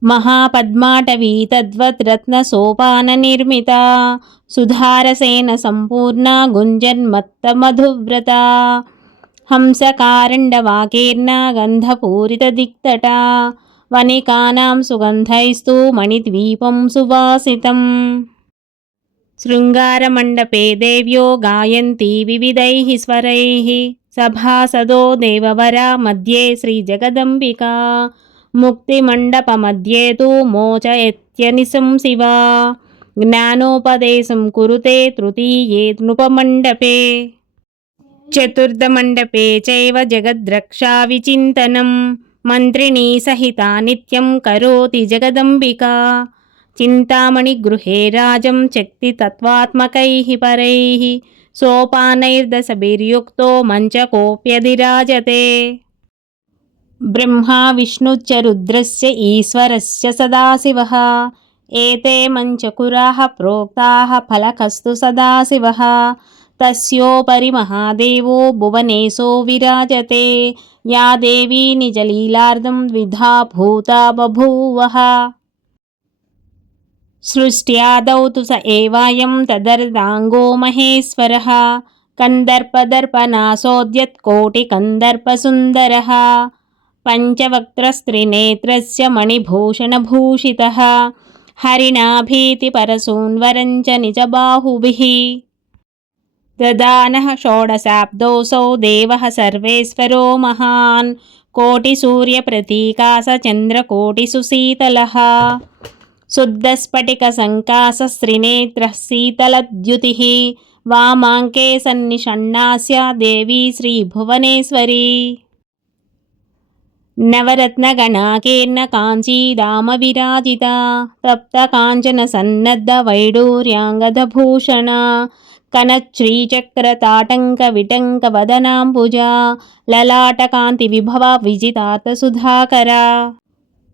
महापद्माटवी तद्वत् रत्नसोपाननिर्मिता सुधारसेन सम्पूर्णा गुञ्जन्मत्तमधुव्रता हंसकारण्डवाकीर्णा गन्धपूरितदिक्तटा वनिकानां सुगन्धैस्तु मणिद्वीपं सुवासितम् शृङ्गारमण्डपे देव्यो गायन्ति विविधैः स्वरैः सभासदो देववरा मध्ये श्रीजगदम्बिका मुक्तिमण्डपमध्ये तु मोचयत्यनिशं शिवा ज्ञानोपदेशं कुरुते तृतीये नृपमण्डपे చతుర్థమండపే చైవ జగద్రక్షా విచింతనం మంత్రిణీ సహితా నిత్యం కరోతి జగదంబికా చింతామణి గృహే రాజం శక్తి తత్వాత్మకైః పరైః సోపానైర్దశభిర్యుక్తో మంచకోప్యధిరాజతే బ్రహ్మా విష్ణుశ్చ రుద్రస్య ఈశ్వరస్య సదాశివః ఏతే మంచకురాः ప్రోక్తాः ఫలకస్తు సదాశివः తస్యోపరి మహాదేవో భువనేశో విరాజతే యా దేవీ నిజలీలార్ధం ద్విధా భూతా బభూవః సృష్ట్యాదౌ తు స ఏవాయం తదర్ధాంగో మహేశ్వరः కందర్పదర్పనాసోద్యత్కోటికందర్పసుन्दరः పంచవక్త్రస్త్రినేత్రస్య మణిభూషణభూషితः హరిణాభీతిపరశూన్వరం చ నిజబాహుభిः దదానః షోడశాబ్దోऽసౌ దేవः సర్వేశ్వరో మహాన్ కోటిసూర్యప్రతీకాస చంద్రకోటిసుశీతలः శుద్ధస్ఫటికసంకాసస్త్రినేత్రः శీతలద్యుతిः వామాంకే సన్నిషణ్ణాస్య దేవీ శ్రీభువనేశ్వరీ నవరత్నగణాకీర్ణ కాంచీదామ విరాజితా తప్తకాంచన సన్నద్ధ వైడూర్యాంగదభూషణ కనశ్రీచక్రతాటంక విటంక వదనాంబుజా లలాటకాంతి విభవ విజితార్థ సుధాకరా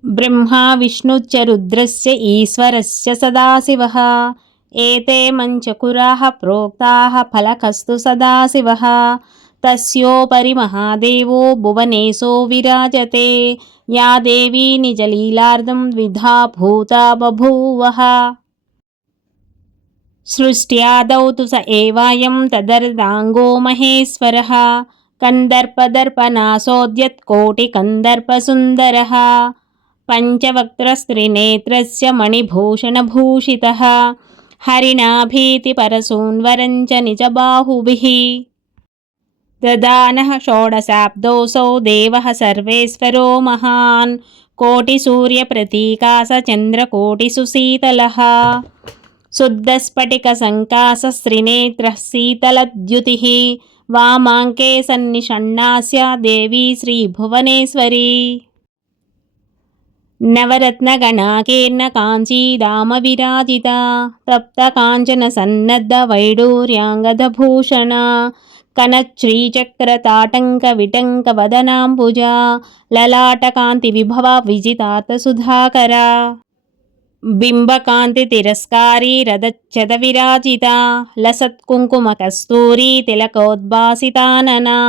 బ్రహ్మా విష్ణుశ్చ రుద్రస్య ఈశ్వరస్య సదాశివః ఏతే మంచకురాः ప్రోక్తాः ఫలకస్తు సదాశివः తస్యోపరి మహాదేవో భువనేశో విరాజతే యా దేవీ నిజలీలార్ధం ద్విధా భూతా బభూవః సృష్ట్యాదౌ తు స ఏవాయం తదర్ధాంగో మహేశ్వరः కందర్పదర్పనాసోద్యత్కోటికందర్పసుन्दరः పంచవక్త్రస్త్రినేత్రస్య మణిభూషణభూషితः హరిణాభీతిపరశూన్వరం చ నిజబాహుభిः దదానః షోడశాబ్దోऽసౌ దేవः సర్వేశ్వరో మహాన్ కోటిసూర్యప్రతీకాస చంద్రకోటిసుశీతలः శుద్ధస్ఫటికసంకాసస్త్రినేత్రः శీతలద్యుతిः వామాంకే సన్నిషణ్ణాస్య దేవీ శ్రీభువనేశ్వరీ నవరత్నగణాకీర్ణ కాంచీదామ విరాజితా తప్తకాంచన సన్నద్ధ వైడూర్యాంగదభూషణ కనశ్రీచక్రతాటంక విటంక వదనాంబుజా లలాటకాంతి విభవ విజితార్థ సుధాకరా బింబకాంతి తిరస్కారీ రదచ్చద విరాజితా లసత్కుంకుమ కస్తూరీ తిలకోద్భాసితాననా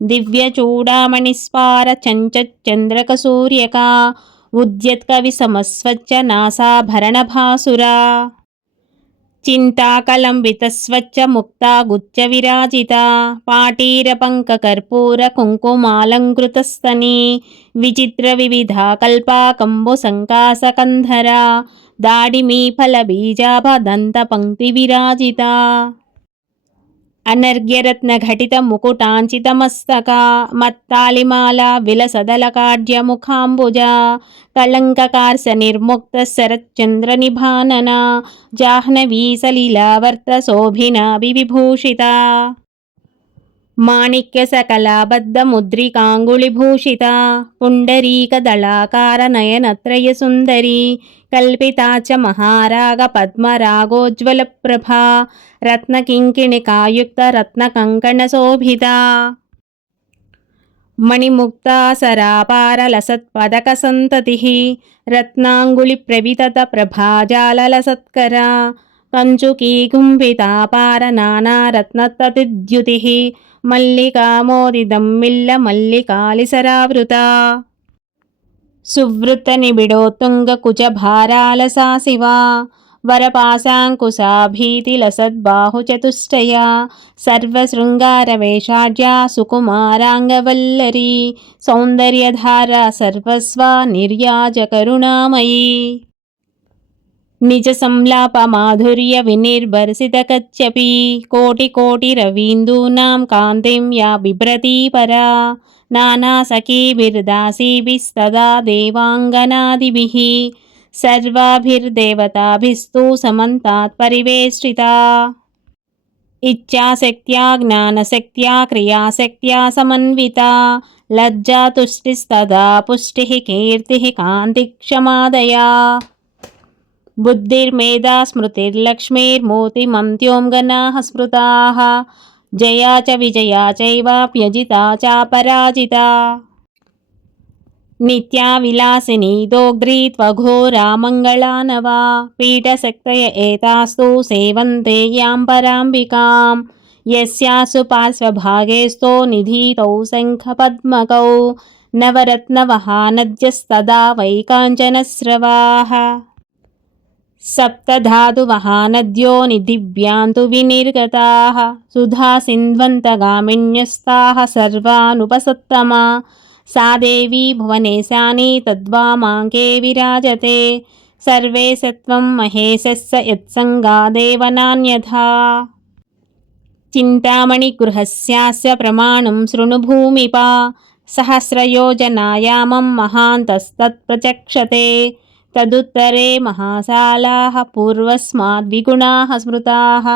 దివ్యచూడామణిస్పార చంచచంద్రక సూర్యకా ఉద్యత్కవి సమస్వచ్చ నాసాభరణభాసురా చింతాకలంబితస్వచ్చ ముక్తా గుచ్చ విరాజితా పాటీరపంకకర్పూర కుంకుమాలంకృతస్తనీ విచిత్ర వివిధా కల్పా కంబు సంకాసకంధరా దాడిమీఫల బీజాభదంత పంక్తి విరాజితా అనర్ఘ్యరత్న ఘటిత ముకుటాంచిత మస్తకా మత్తాలిమాల విలసదలకాఢ్య ముఖాంబుజా కళంకకార్స నిర్ముక్త శరచ్చంద్ర నిభానన జాహ్నవీ సలీలావర్త శోభినాభి విభూషితా మాణిక్య సకలాబద్ధ ముద్రికాంగుళిభూషిత పుండరీక దళాకార నయనత్రయ సుందరీ కల్పితా చ మహారాగ పద్మరాగోజ్వల ప్రభా రత్నకింకిణికాయుక్త రత్నకంకణ శోభితా మణిముక్తా సరాపార లసత్పదక సంతతిః రత్నాంగుళి ప్రవితత ప్రభాజాల లసత్కరా కంచుకీ కుంభితాపార నానారత్నతతిద్యుతిః మల్లికామోదిదమ్మిల్ల మల్లికాలిసరావృతా సువృత నిబిడోత్తుంగ కుచభారాలసా శివా వరపాశాంకుశాభీతిలసద్బాహుచతుష్టయా సర్వశృంగారవేషాఢ్యా సుకుమారాంగవల్లరీ సౌందర్యధారా సర్వస్వా నిర్యాజకరుణామయీ నిజ సంలాప మాధుర్య వినిర్భర్సిత కచ్చపి కోటి రవీందూనాం కాంతిం యా బిభ్రతీ పరా నానా సఖీభిర్దాసీభిస్తదా దేవాంగనాదిభిః సర్వాభిర్దేవతాభిస్తు సమంతాత్ పరివేష్టితా इच्छाशक्त्या ज्ञानशक्त्या क्रियाशक्त्या समन्विता लज्जा तुष्टिस्तदा पुष्टिः कीर्तिः कान्तिक्षमादया बुद्धिर्मेधा स्मृतिर्लक्ष्मीर्मूर्तिमन्त्यों गणाः स्मृताः जया च विजया चैवाप्यजिता चापराजिता नित्या विलासिनी दोग्ध्री त्वघोरा मङ्गलानवा पीठशक्तय एतास्तु सेवन्ते यां पराम्बिकां यस्यासु पार्श्वभागेस्थो निधीतौ शङ्खपद्मकौ नवरत्नवहानद्यस्तदा वै काञ्चनस्रवाः सप्तधातुवहानद्यो निधिव्यान्तु विनिर्गताः सुधा सिन्ध्वन्तगामिन्यस्ताः सर्वानुपसत्तमा सा देवी भुवनेशानि तद्वामाङ्के विराजते सर्वे सत्वं महेशस्य यत्सङ्गादेव नान्यथा चिन्तामणिगृहस्यास्य प्रमाणं शृणु भूमिपा सहस्रयोजनायामं महान्तस्तत्प्रचक्षते तदुत्तरे महाशालाः पूर्वस्माद्विगुणाः स्मृताः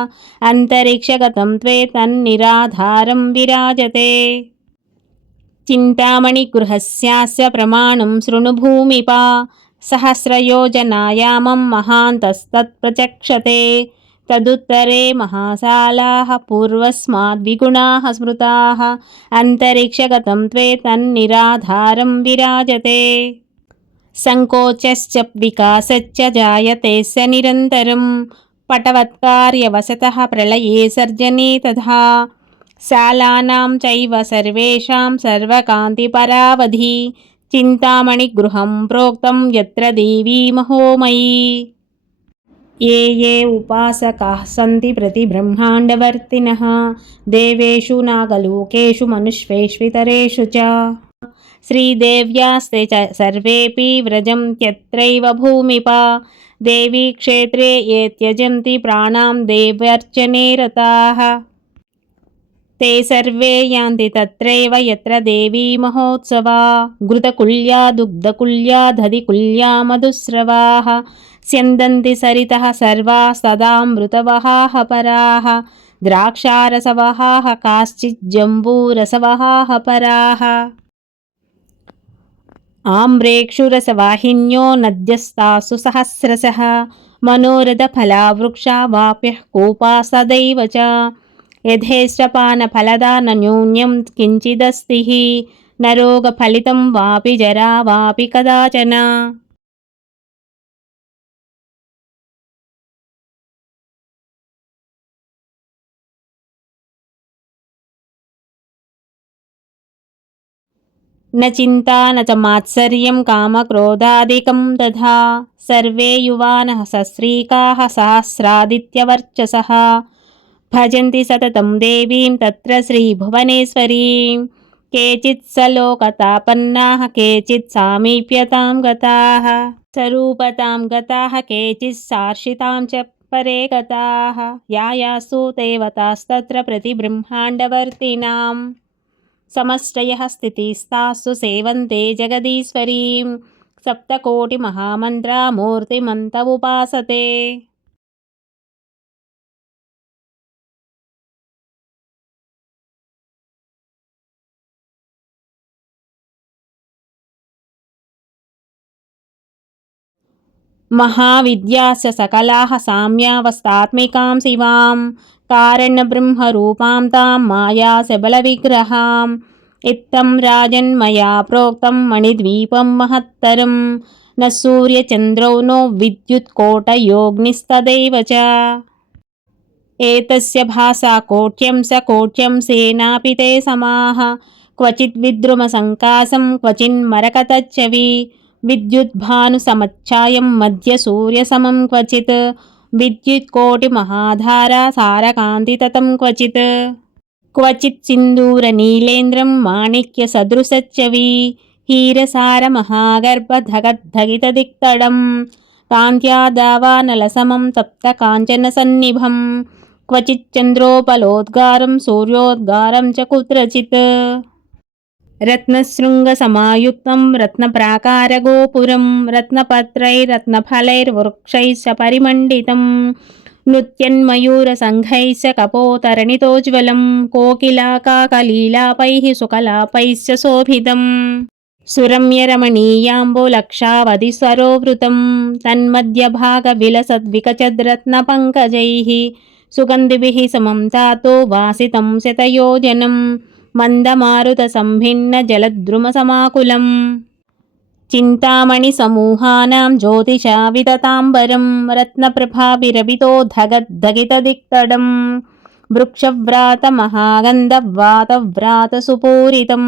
अन्तरिक्षगतं त्वे तन्निराधारं विराजते चिन्तामणिगृहस्यास्य प्रमाणं शृणु भूमिपा सहस्रयोजनायामं महान्तस्तत्प्रचक्षते तदुत्तरे महाशालाः पूर्वस्माद्विगुणाः स्मृताः अन्तरिक्षगतं त्वे तन्निराधारं विराजते संकोचश्च विकासश्च जायते स निरन्तरं पटवत्कार्यवशतः प्रलये सर्जने तथा शालानां चैव सर्वेषां सर्वकान्तिपरावधि चिन्तामणिगृहं प्रोक्तं यत्र देवी महोमयी ये ये उपासकाः सन्ति प्रतिब्रह्माण्डवर्तिनः देवेषु नागलोकेषु मनुष्येष्वितरेषु च श्रीदेव्यास्ते च सर्वेऽपि व्रजन्त्यत्रैव भूमिपा देवी क्षेत्रे ये त्यजन्ति प्राणां देव्यर्चने रताः ते सर्वे यान्ति तत्रैव यत्र देवी महोत्सवा घृतकुल्या दुग्धकुल्या दधिकुल्या मधुस्रवाः स्यन्दन्ति सरितः सर्वास्तदामृतवहाः पराः द्राक्षारसवहाः काश्चिज्जम्बूरसवहाः पराः आम्रेक्षुरसवाहिन्यो नद्यस्तासु सहस्रशः मनोरथफलावृक्षा वाप्यः कूपा सदैव च यथेष्टपानफलदा न न्यून्यं किञ्चिदस्ति हि न रोगफलितं वापि जरा वापि कदाचन न चिन्ता न च मात्सर्यं कामक्रोधादिकं तथा सर्वे युवानः सस्त्रीकाः सहस्रादित्यवर्चसः भजन्ति सततं देवीं तत्र श्रीभुवनेश्वरीं केचित् सलोकतापन्नाः केचित् सामीप्यतां गताः स्वरूपतां गताः केचित् सार्षितां च परे गताः यासु देवतास्तत्र प्रतिब्रह्माण्डवर्तिनां समष्टयः स्थितिस्तासु सेवन्ते जगदीश्वरीं सप्तकोटिमहामन्त्रामूर्तिमन्त उपासते महाविद्यास्य सकलाः साम्यावस्थात्मिकां शिवां कारणब्रह्मरूपां तां मायाशबलविग्रहाम् इत्थं राजन्मया प्रोक्तं मणिद्वीपं महत्तरं न सूर्यचन्द्रौ नो विद्युत्कोटयोऽग्निस्तदैव च एतस्य भासा कोट्यं स कोट्यं सेनापि ते समाः क्वचित् विद्रुमसङ्कासं क्वचिन्मरकतच्छवि विद्युद्भानुसमच्छायं मध्यसूर्यसमं क्वचित् विद्युत्कोटिमहाधारा सारकान्तिततं क्वचित् क्वचित् सिन्दूरनीलेन्द्रं माणिक्यसदृशच्छवि हीरसारमहागर्भधगद्धगितदिक्तडं कान्त्यादावानलसमं तप्तकाञ्चनसन्निभं क्वचिच्चन्द्रोपलोद्गारं सूर्योद्गारं च कुत्रचित् रत्नशृङ्गसमायुक्तं रत्नप्राकारगोपुरं रत्नपत्रैरत्नफलैर्वृक्षैश्च परिमण्डितं नृत्यन्मयूरसङ्घैश्च कपोतरणितोज्ज्वलं कोकिलाकाकलीलापैः सुकलापैश्च शोभितम् सुरम्यरमणीयाम्बुलक्षावधिस्वरोवृतं तन्मध्यभागविलसद्विकचद्रत्नपङ्कजैः सुगन्धिभिः समं तातो वासितं शतयोजनं मन्दमारुतसम्भिन्नजलद्रुमसमाकुलम् चिन्तामणिसमूहानां ज्योतिषा वितताम्बरं रत्नप्रभाभिरभितोद्धगद्धगितदिक्तडं वृक्षव्रातमहागन्धवातव्रातसुपूरितं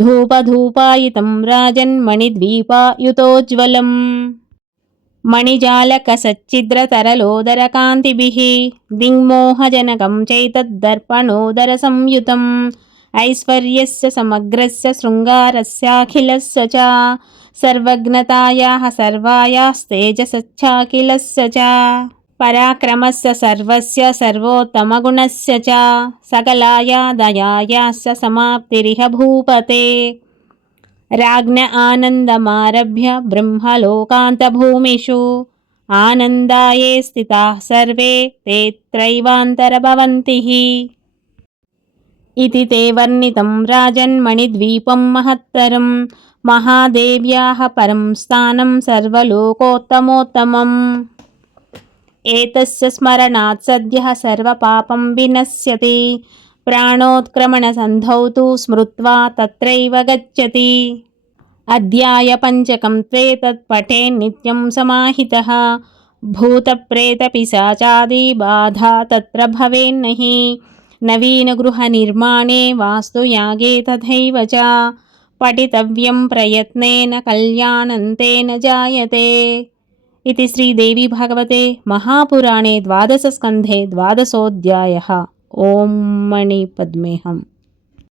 धूपधूपायितं राजन्मणिद्वीपायुतोज्ज्वलम् मणिजालकसच्चिद्रतरलोदरकान्तिभिः दिङ्मोहजनकं चैतद्दर्पणोदरसंयुतम् ऐश्वर्यस्य समग्रस्य शृङ्गारस्याखिलस्य च सर्वज्ञतायाः सर्वायास्तेजसश्चाखिलस्य च पराक्रमस्य सर्वस्य सर्वोत्तमगुणस्य च सकलाया दयायाश्च समाप्तिरिह भूपते राज्ञ आनन्दमारभ्य ब्रह्मलोकान्तभूमिषु आनन्दाये स्थिताः सर्वे ते त्रैवान्तरभवन्तिः इति ते वर्णितं राजन्मणिद्वीपं महत्तरं महादेव्याः परं स्थानं सर्वलोकोत्तमोत्तमम् एतस्य स्मरणात् सद्यः सर्वपापं विनश्यति प्राणोत्क्रमणसन्धौ तु स्मृत्वा तत्रैव गच्छति अध्याय पञ्चकं त्वेतत् पठेन्नित्यं समाहितः भूतप्रेतपिशाचादि बाधा तत्र भवेन्नहि नवीनगृहनिर्माणे वास्तुयागे तथैव च पठितव्यं प्रयत्नेन कल्याणन्तेन जायते इति श्रीदेवी भागवते महापुराणे 12 स्कन्धे 12 ओऽध्यायः। ओम मणिपद्मेहम्।